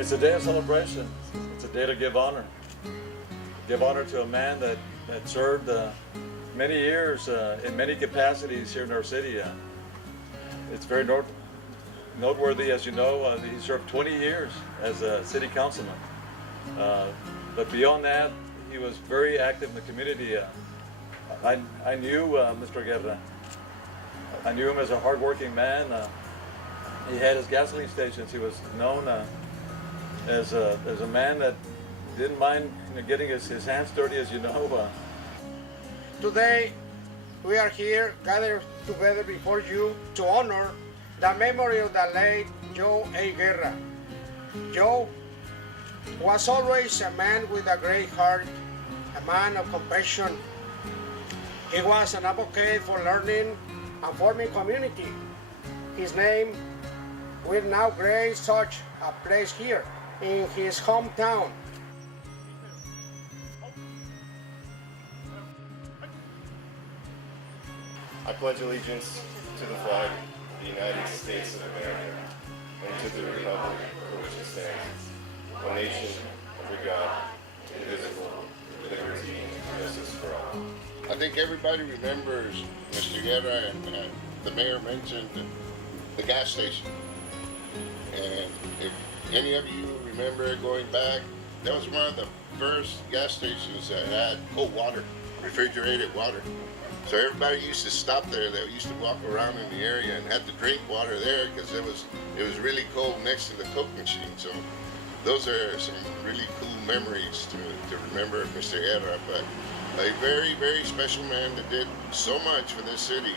It's a day of celebration. It's a day to give honor. Give honor to a man that served many years in many capacities here in our city. It's very noteworthy, as you know, he served 20 years as a city councilman. But beyond that, he was very active in the community. I knew Mr. Guerra. I knew him as a hardworking man. He had his gasoline stations. He was known as a man that didn't mind getting his hands dirty, as you know. Today, we are here gathered together before you to honor the memory of the late Joe A. Guerra. Joe was always a man with a great heart, a man of compassion. He was an advocate for learning and forming community. His name will now grace such a place here in his hometown. I pledge allegiance to the flag of the United States of America and to the republic for which it stands, one nation, under God, indivisible, with liberty and justice for all. I think everybody remembers Mr. Guerra, and the mayor mentioned the gas station. And if any of you remember going back, that was one of the first gas stations that had cold water, refrigerated water. So everybody used to stop there. They used to walk around in the area and had to drink water there because it was really cold next to the Coke machine. So those are some really cool memories to remember Mr. Guerra. But a very, very special man that did so much for this city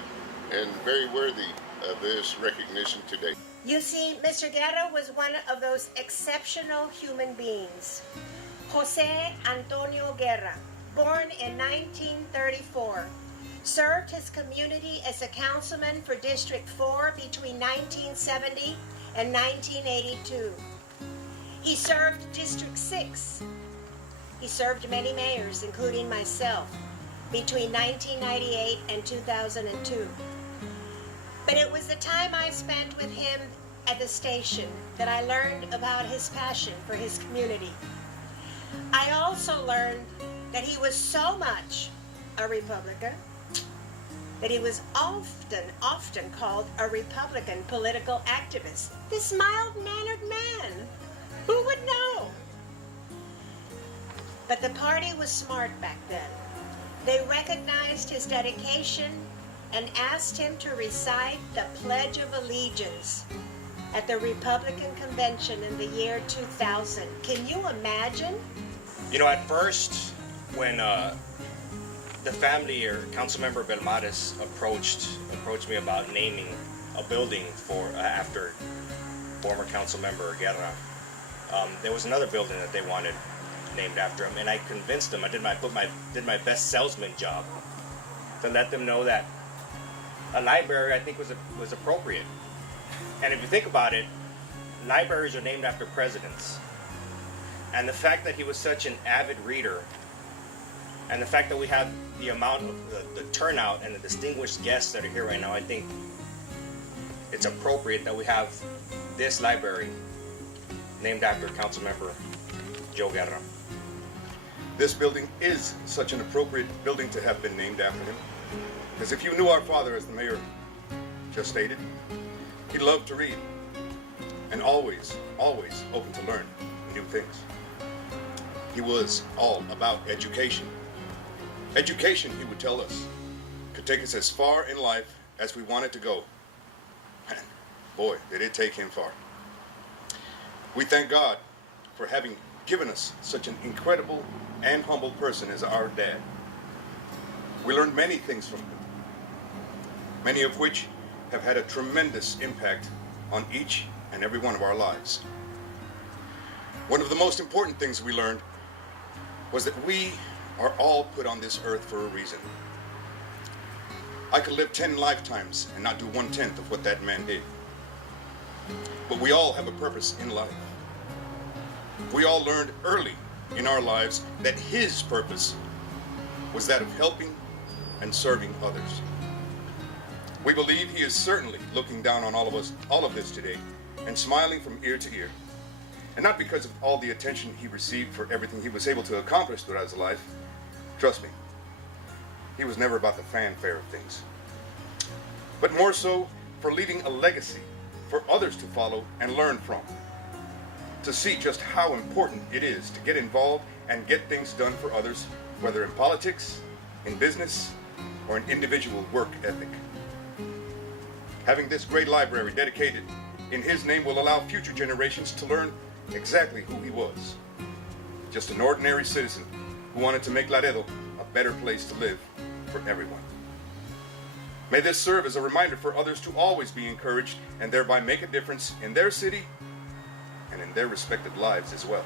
and very worthy of this recognition today. You see, Mr. Guerra was one of those exceptional human beings. Jose Antonio Guerra, born in 1934, served his community as a councilman for District 4 between 1970 and 1982. He served District 6. He served many mayors, including myself, between 1998 and 2002. But it was the time I spent with him at the station that I learned about his passion for his community. I also learned that he was so much a Republican that he was often called a Republican political activist. This mild-mannered man, who would know? But the party was smart back then. They recognized his dedication and asked him to recite the Pledge of Allegiance at the Republican convention in the year 2000. Can you imagine? You know, at first, when the family or Councilmember Belmares approached me about naming a building for after former Councilmember Guerra, there was another building that they wanted named after him, and I convinced them. I did my best salesman job to let them know that a library, I think, was appropriate. And if you think about it, libraries are named after presidents. And the fact that he was such an avid reader, and the fact that we have the amount of the turnout and the distinguished guests that are here right now, I think it's appropriate that we have this library named after Councilmember Joe Guerra. This building is such an appropriate building to have been named after him. Because if you knew our father, as the mayor just stated, he loved to read and always open to learn new things. He was all about education. Education, he would tell us, could take us as far in life as we wanted to go. And boy, did it take him far. We thank God for having given us such an incredible and humble person as our dad. We learned many things from him, many of which have had a tremendous impact on each and every one of our lives. One of the most important things we learned was that we are all put on this earth for a reason. I could live 10 lifetimes and not do 1/10 of what that man did. But we all have a purpose in life. We all learned early in our lives that his purpose was that of helping and serving others. We believe he is certainly looking down on all of us, all of this today, and smiling from ear to ear. And not because of all the attention he received for everything he was able to accomplish throughout his life. Trust me, he was never about the fanfare of things. But more so for leaving a legacy for others to follow and learn from. To see just how important it is to get involved and get things done for others, whether in politics, in business, or in individual work ethic. Having this great library dedicated in his name will allow future generations to learn exactly who he was. Just an ordinary citizen who wanted to make Laredo a better place to live for everyone. May this serve as a reminder for others to always be encouraged and thereby make a difference in their city and in their respective lives as well.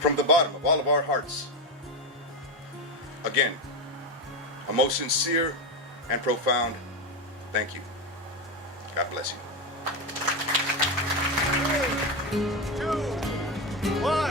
From the bottom of all of our hearts, again, a most sincere and profound thank you. God bless you. 3, 2, 1.